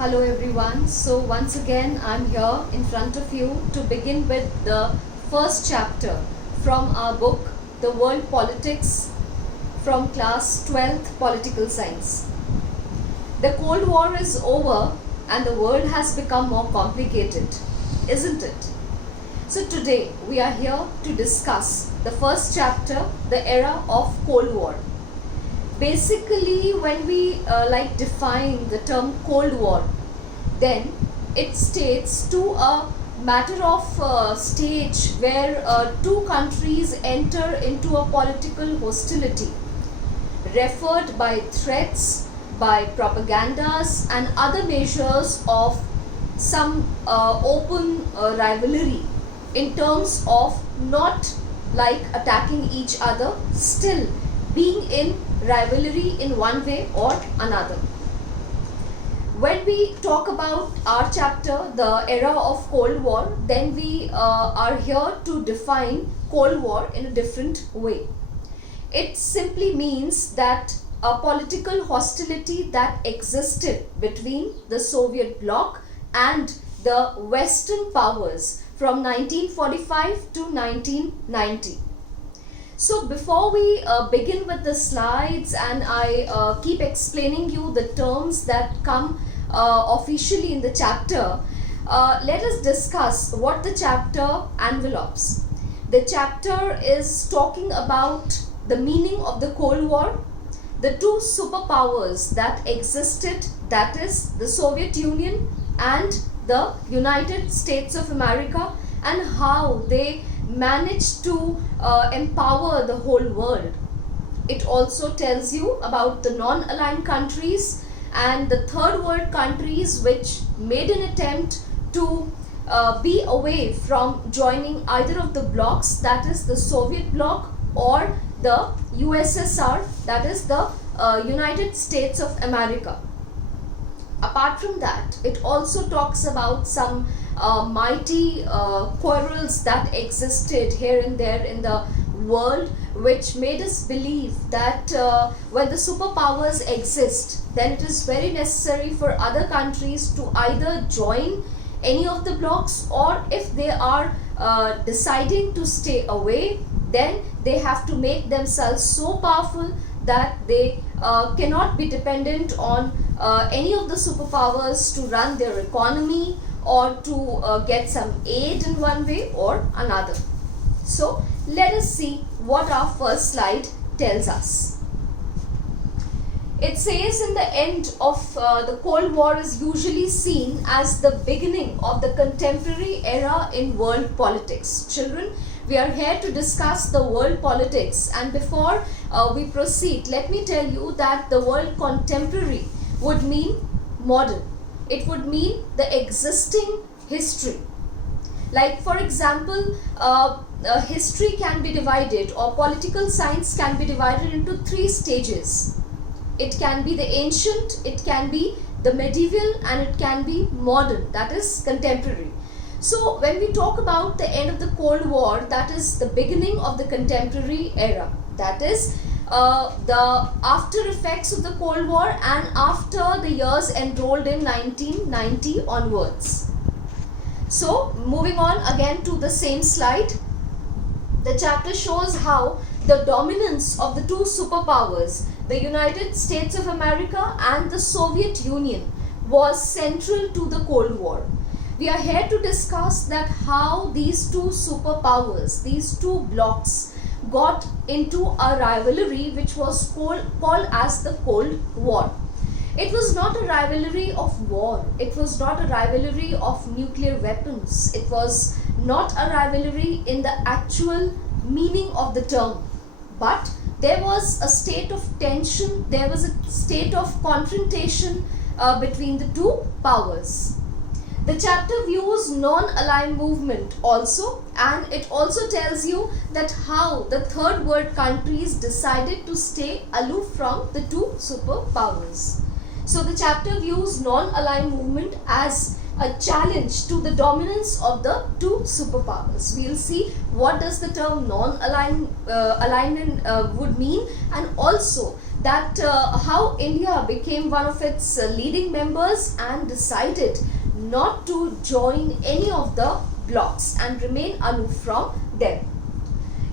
Hello everyone. So once again I'm here in front of you to begin with the first chapter from our book The World Politics from class 12th Political Science. The Cold War is over and the world has become more complicated, isn't it? So today we are here to discuss the first chapter, the era of Cold War. Basically, when we define the term Cold War, then it states to a matter of stage where two countries enter into a political hostility, referred by threats, by propagandas and other measures of some open rivalry in terms of not like attacking each other, still being in rivalry in one way or another. When we talk about our chapter, the era of Cold War, then we are here to define Cold War in a different way. It simply means that a political hostility that existed between the Soviet bloc and the Western powers from 1945 to 1990. So before we begin with the slides and I keep explaining you the terms that come officially in the chapter, let us discuss what the chapter envelopes. The chapter is talking about the meaning of the Cold War, the two superpowers that existed, that is the Soviet Union and the United States of America, and how they managed to empower the whole world. It also tells you about the non-aligned countries and the third world countries which made an attempt to be away from joining either of the blocs, that is the Soviet bloc or the USSR, that is the United States of America. Apart from that, it also talks about some mighty quarrels that existed here and there in the world, which made us believe that when the superpowers exist, then it is very necessary for other countries to either join any of the blocs, or if they are deciding to stay away, then they have to make themselves so powerful that they cannot be dependent on any of the superpowers to run their economy or to get some aid in one way or another. So let us see what our first slide tells us. It says in the end of the Cold War is usually seen as the beginning of the contemporary era in world politics. Children, we are here to discuss the world politics, and before we proceed, let me tell you that the word contemporary would mean modern. It would mean the existing history. Like for example, history can be divided, or political science can be divided into three stages. It can be the ancient, it can be the medieval, and it can be modern, that is contemporary. So when we talk about the end of the Cold War, that is the beginning of the contemporary era. That is the after effects of the Cold War and after the years enrolled in 1990 onwards. So moving on again to the same slide, the chapter shows how the dominance of the two superpowers, the United States of America and the Soviet Union, was central to the Cold War. We are here to discuss that how these two superpowers, these two blocs, got into a rivalry which was called as the Cold War. It was not a rivalry of war, it was not a rivalry of nuclear weapons, it was not a rivalry in the actual meaning of the term, but there was a state of tension, there was a state of confrontation between the two powers. The chapter views non-aligned movement also, and it also tells you that how the third world countries decided to stay aloof from the two superpowers. So the chapter views non-aligned movement as a challenge to the dominance of the two superpowers. We'll see what does the term non-alignment would mean, and also that how India became one of its leading members and decided not to join any of the blocs and remain aloof from them.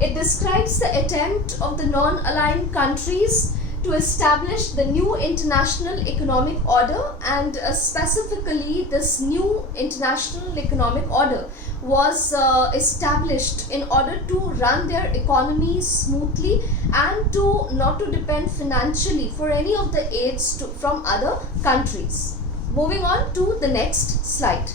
It describes the attempt of the non-aligned countries to establish the new international economic order, and specifically this new international economic order was established in order to run their economies smoothly and to not to depend financially for any of the aids from other countries. Moving on to the next slide.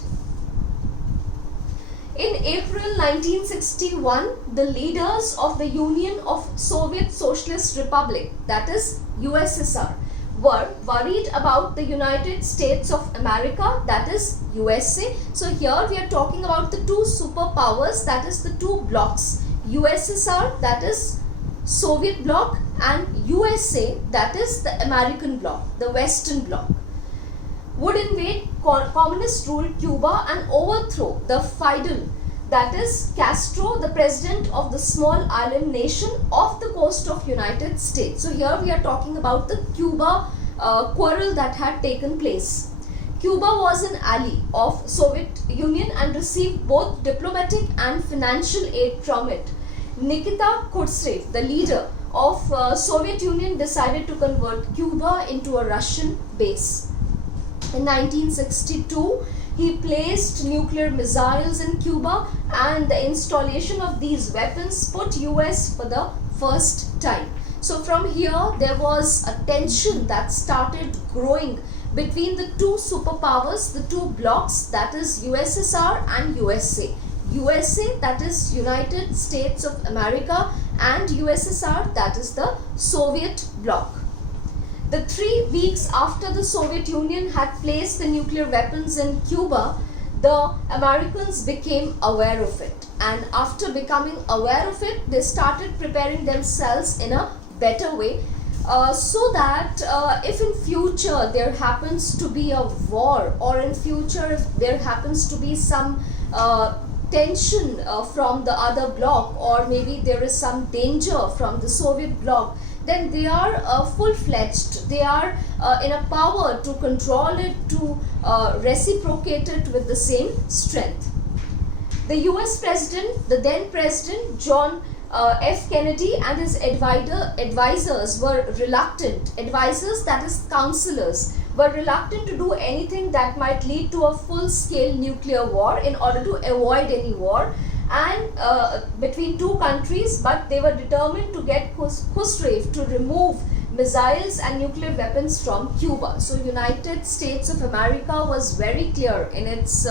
In April 1961, the leaders of the Union of Soviet Socialist Republic, that is USSR, were worried about the United States of America, that is USA. So here we are talking about the two superpowers, that is the two blocs, USSR, that is Soviet bloc, and USA, that is the American bloc, the Western bloc, would invade communist ruled Cuba and overthrow the Fidel, that is Castro, the president of the small island nation off the coast of United States. So here we are talking about the Cuba quarrel that had taken place. Cuba was an ally of Soviet Union and received both diplomatic and financial aid from it. Nikita Khrushchev, the leader of Soviet Union, decided to convert Cuba into a Russian base. In 1962, he placed nuclear missiles in Cuba, and the installation of these weapons put US for the first time. So from here there was a tension that started growing between the two superpowers, the two blocs, that is USSR and USA. USA, that is United States of America, and USSR, that is the Soviet bloc. The 3 weeks after the Soviet Union had placed the nuclear weapons in Cuba, the Americans became aware of it. And after becoming aware of it, they started preparing themselves in a better way, so that if in future there happens to be a war, or in future if there happens to be some tension from the other bloc, or maybe there is some danger from the Soviet bloc, then they are full-fledged. They are in a power to control it, to reciprocate it with the same strength. The US President, the then President John F. Kennedy, and his advisors were reluctant. Advisors, that is counselors, were reluctant to do anything that might lead to a full-scale nuclear war in order to avoid any war and between two countries, but they were determined to get Khrushchev to remove missiles and nuclear weapons from Cuba. So United States of America was very clear in its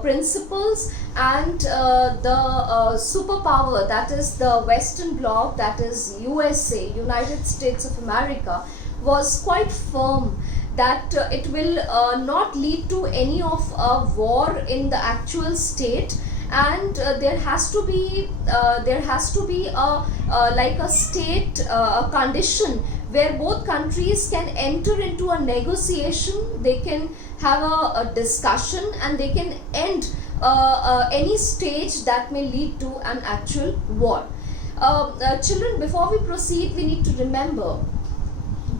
principles, and the superpower, that is the Western bloc, that is USA, United States of America, was quite firm that it will not lead to any of a war in the actual state, and there has to be a state a condition where both countries can enter into a negotiation, they can have a discussion, and they can end any stage that may lead to an actual war. Children, before we proceed, we need to remember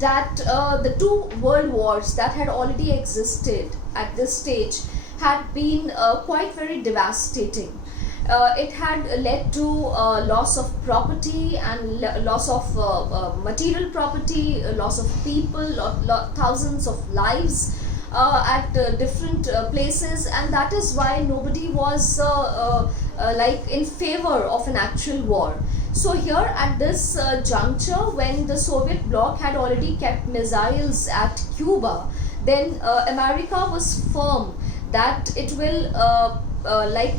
that the two world wars that had already existed at this stage had been quite very devastating. It had led to loss of property and loss of material property, loss of people, thousands of lives at different places, and that is why nobody was in favor of an actual war. So here at this juncture, when the Soviet bloc had already kept missiles at Cuba, then America was firm that it will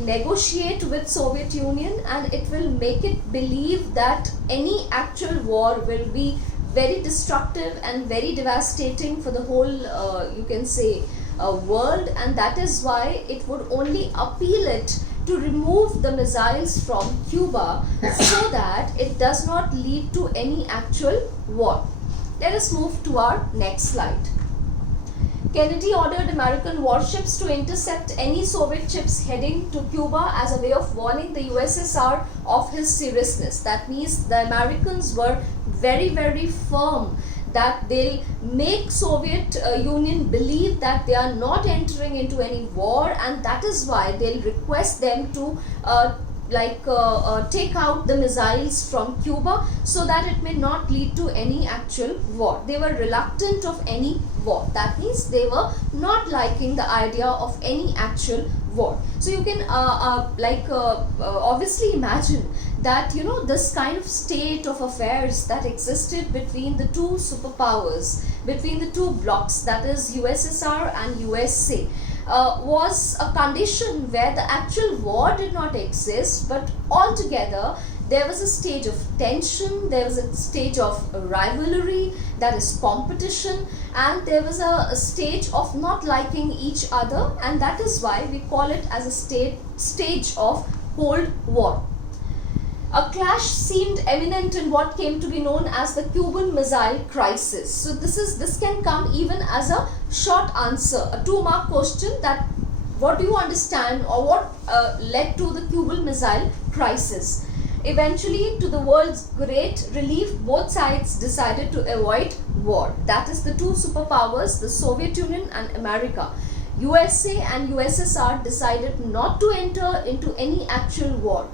negotiate with Soviet Union, and it will make it believe that any actual war will be very destructive and very devastating for the whole world, and that is why it would only appeal it to remove the missiles from Cuba so that it does not lead to any actual war. Let us move to our next slide. Kennedy ordered American warships to intercept any Soviet ships heading to Cuba as a way of warning the USSR of his seriousness. That means the Americans were very, very firm that they'll make Soviet Union believe that they are not entering into any war, and that is why they'll request them to take out the missiles from Cuba so that it may not lead to any actual war. They were reluctant of any war. That means they were not liking the idea of any actual war. So you can obviously imagine that this kind of state of affairs that existed between the two superpowers, between the two blocs, that is USSR and USA, was a condition where the actual war did not exist, but altogether there was a stage of tension, there was a stage of rivalry, that is competition, and there was a stage of not liking each other, and that is why we call it as a stage of Cold War. A clash seemed imminent in what came to be known as the Cuban Missile Crisis. So this can come even as a short answer, a 2-mark question, that what do you understand or what led to the Cuban Missile Crisis. Eventually, to the world's great relief, both sides decided to avoid war. That is, the two superpowers, the Soviet Union and America. USA and USSR decided not to enter into any actual war.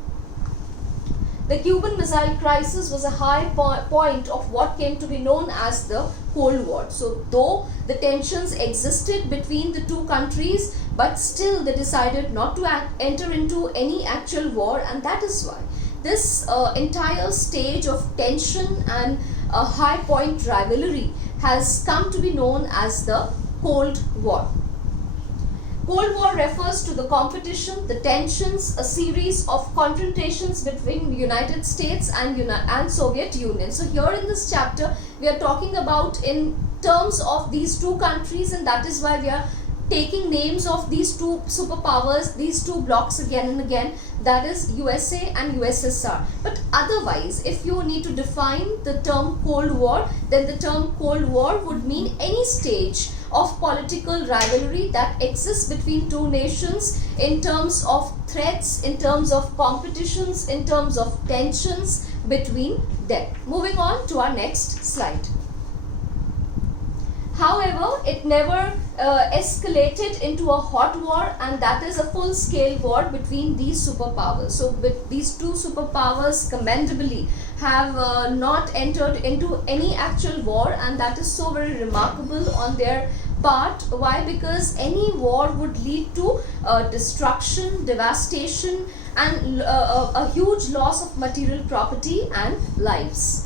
The Cuban Missile Crisis was a high point of what came to be known as the Cold War. So though the tensions existed between the two countries, but still they decided not to enter into any actual war, and that is why this entire stage of tension and a high point rivalry has come to be known as the Cold War. Cold War refers to the competition, the tensions, a series of confrontations between the United States and Soviet Union. So here in this chapter, we are talking about in terms of these two countries, and that is why we are taking names of these two superpowers, these two blocs again and again, that is USA and USSR. But otherwise, if you need to define the term Cold War, then the term Cold War would mean any stage of political rivalry that exists between two nations in terms of threats, in terms of competitions, in terms of tensions between them. Moving on to our next slide. However, it never escalated into a hot war, and that is a full-scale war between these superpowers. So these two superpowers commendably have not entered into any actual war, and that is so very remarkable on their part. Why? Because any war would lead to destruction, devastation, and a huge loss of material property and lives.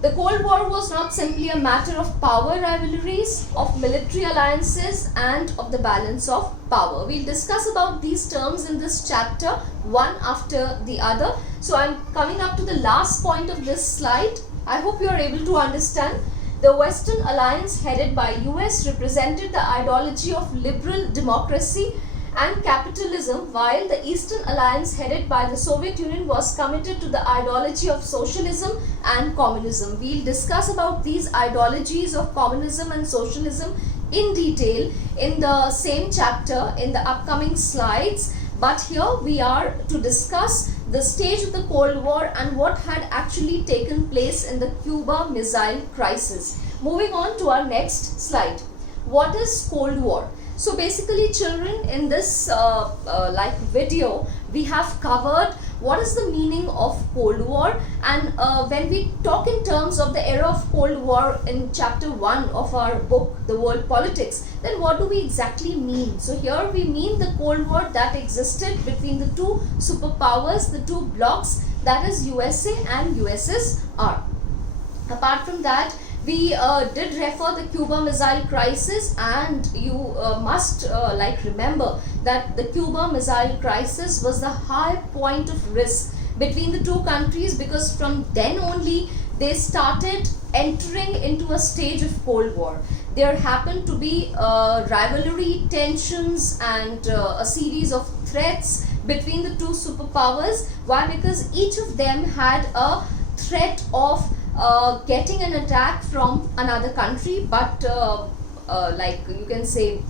The Cold War was not simply a matter of power rivalries, of military alliances, and of the balance of power. We'll discuss about these terms in this chapter, one after the other. So I'm coming up to the last point of this slide. I hope you are able to understand. The Western Alliance headed by US represented the ideology of liberal democracy and capitalism, while the Eastern Alliance headed by the Soviet Union was committed to the ideology of socialism and communism. We'll discuss about these ideologies of communism and socialism in detail in the same chapter in the upcoming slides. But here we are to discuss the stage of the Cold War and what had actually taken place in the Cuba Missile Crisis. Moving on to our next slide. What is Cold War? So basically, children, in this video, we have covered what is the meaning of Cold War, and when we talk in terms of the era of Cold War in chapter 1 of our book, The World Politics, then what do we exactly mean? So here we mean the Cold War that existed between the two superpowers, the two blocs, that is USA and USSR. Apart from that, we did refer the Cuba Missile Crisis, and you must remember that the Cuba Missile Crisis was the high point of risk between the two countries, because from then only they started entering into a stage of Cold War. There happened to be rivalry, tensions, and a series of threats between the two superpowers. Why? Because each of them had a threat of getting an attack from another country, but like you can say,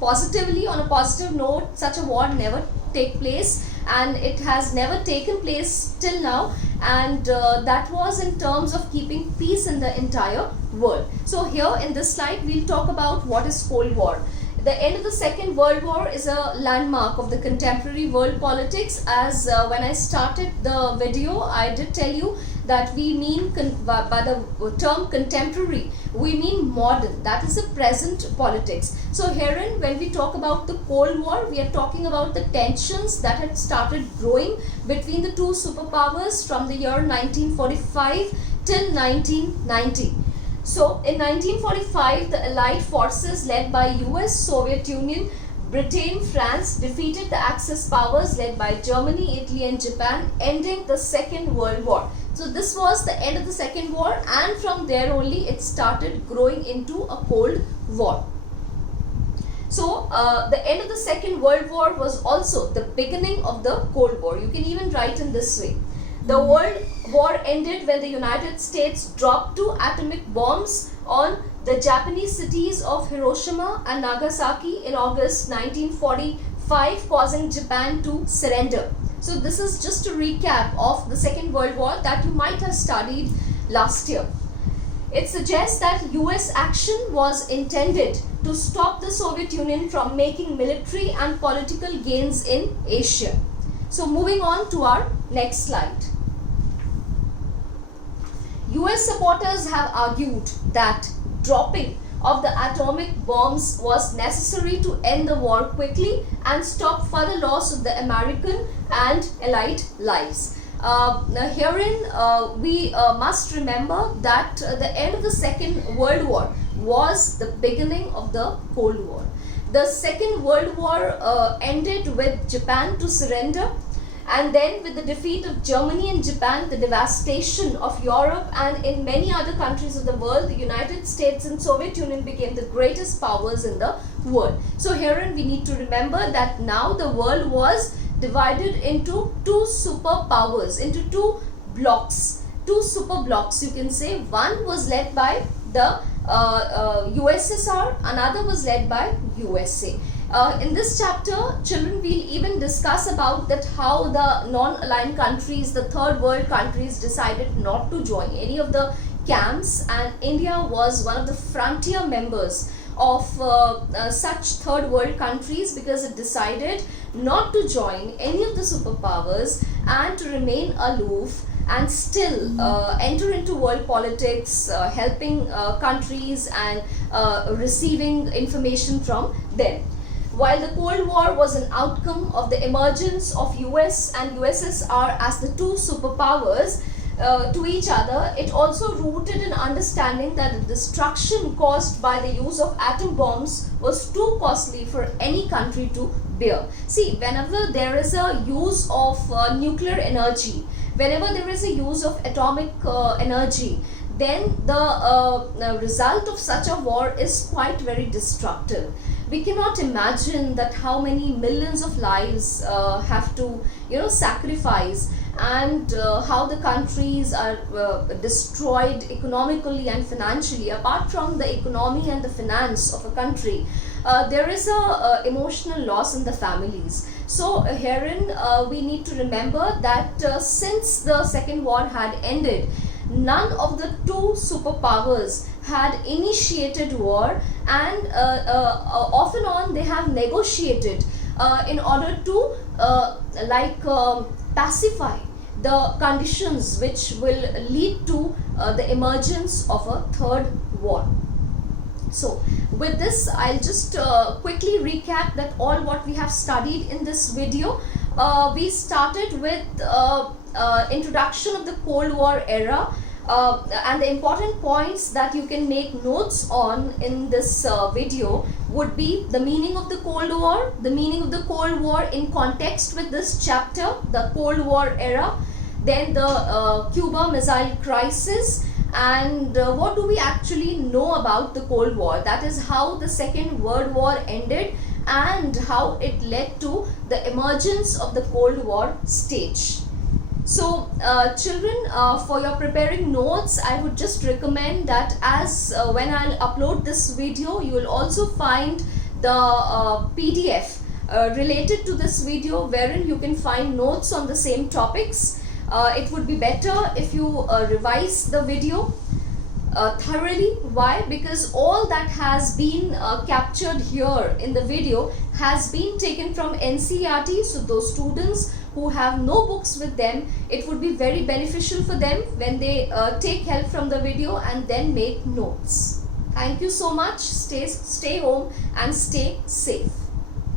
positively, on a positive note, such a war never take place, and it has never taken place till now, and that was in terms of keeping peace in the entire world. So here in this slide we'll talk about what is Cold War. The end of the Second World War is a landmark of the contemporary world politics, as when I started the video I did tell you that we mean by the term contemporary we mean modern, that is the present politics. So herein when we talk about the Cold War, we are talking about the tensions that had started growing between the two superpowers from the year 1945 till 1990. So in 1945, the Allied forces led by US, Soviet Union, Britain, France defeated the Axis powers led by Germany, Italy and Japan, ending the Second World War. So this was the end of the Second War, and from there only it started growing into a Cold War. So the end of the Second World War was also the beginning of the Cold War. You can even write in this way. The World War ended when the United States dropped 2 atomic bombs on the Japanese cities of Hiroshima and Nagasaki in August 1945, causing Japan to surrender. So this is just a recap of the Second World War that you might have studied last year. It suggests that US action was intended to stop the Soviet Union from making military and political gains in Asia. So moving on to our next slide. US supporters have argued that dropping of the atomic bombs was necessary to end the war quickly and stop further loss of the American and Allied lives. Herein we must remember that the end of the Second World War was the beginning of the Cold War. The Second World War ended with Japan to surrender, and then with the defeat of Germany and Japan, the devastation of Europe, and in many other countries of the world, the United States and Soviet Union became the greatest powers in the world. So herein we need to remember that now the world was divided into 2 superpowers, into 2 blocks, 2 super blocks you can say. One was led by the USSR, another was led by USA. In this chapter, children, will even discuss about that how the non-aligned countries, the third world countries, decided not to join any of the camps, and India was one of the frontier members of such third world countries, because it decided not to join any of the superpowers and to remain aloof and still enter into world politics, helping countries and receiving information from them. While the Cold War was an outcome of the emergence of US and USSR as the 2 superpowers to each other, it also rooted in understanding that the destruction caused by the use of atom bombs was too costly for any country to bear. See, whenever there is a use of nuclear energy, whenever there is a use of atomic energy, then the result of such a war is quite very destructive. We cannot imagine that how many millions of lives have to sacrifice, and how the countries are destroyed economically and financially. Apart from the economy and the finance of a country, there is a emotional loss in the families. So herein we need to remember that since the Second War had ended, none of the 2 superpowers had initiated war, and off and on they have negotiated in order to pacify the conditions which will lead to the emergence of a third war. So with this, I'll just quickly recap that all what we have studied in this video. We started with introduction of the Cold War era, and the important points that you can make notes on in this video would be the meaning of the Cold War, the meaning of the Cold War in context with this chapter, the Cold War era, then the Cuba Missile Crisis, and what do we actually know about the Cold War, that is how the Second World War ended and how it led to the emergence of the Cold War stage. So children, for your preparing notes, I would just recommend that as when I'll upload this video, you will also find the PDF related to this video, wherein you can find notes on the same topics. It would be better if you revise the video thoroughly. Why? Because all that has been captured here in the video has been taken from NCERT. So those students who have no books with them, it would be very beneficial for them when they take help from the video and then make notes. Thank you so much. Stay home and stay safe.